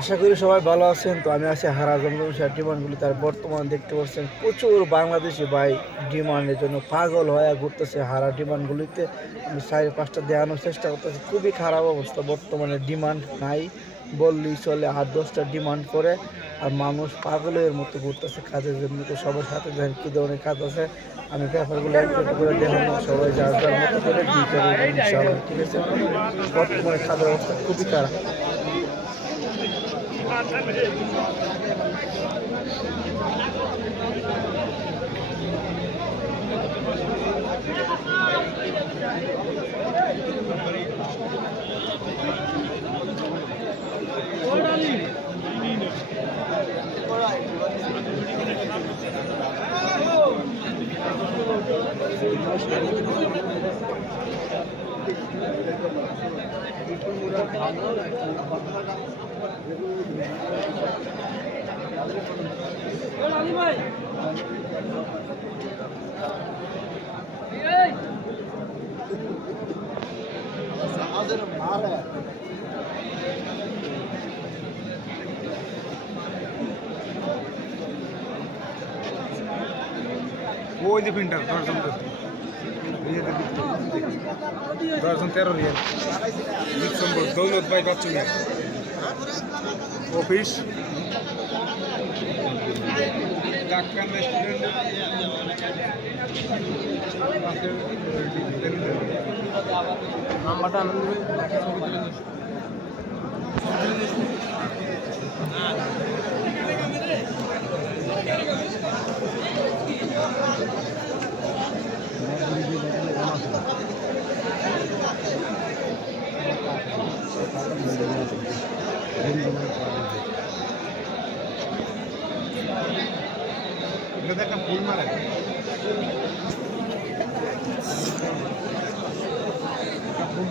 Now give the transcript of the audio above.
আশা করি সবাই ভালো আছেন। তো আমি আছি হারা জমজম শাহ ডিমান্ডগুলি। তার বর্তমান দেখতে পাচ্ছেন প্রচুর বাংলাদেশি ভাই ডিমান্ডের জন্য পাগল হয়ে ঘুরতেছে হারা ডিমান্ডগুলিতে। আমি 4-5টা দেখানোর চেষ্টা করতেছি। খুবই খারাপ অবস্থা, বর্তমানে ডিমান্ড নাই বললেই চলে। 8-10টা ডিমান্ড করে আর মানুষ পাগলের মতো ঘুরতেছে কাজের জন্য। তো সবার সাথে দেখেন কী ধরনের কাজ আছে, আমি পেপারগুলো একটু একটু করে দেখানো, সবাই যার যার মতো করে দিতে পারবো ইনশাআল্লাহ, ঠিক আছে। বর্তমানে কাজের অবস্থা খুবই খারাপ। ওই যে প্রিন্টার দর্জন 13 রিয়াল ডিসেম্বর দৌলত ভাই বাচ্চু অফিস ঢাকা নাম্বারটা একটা ফুল মারা ফুল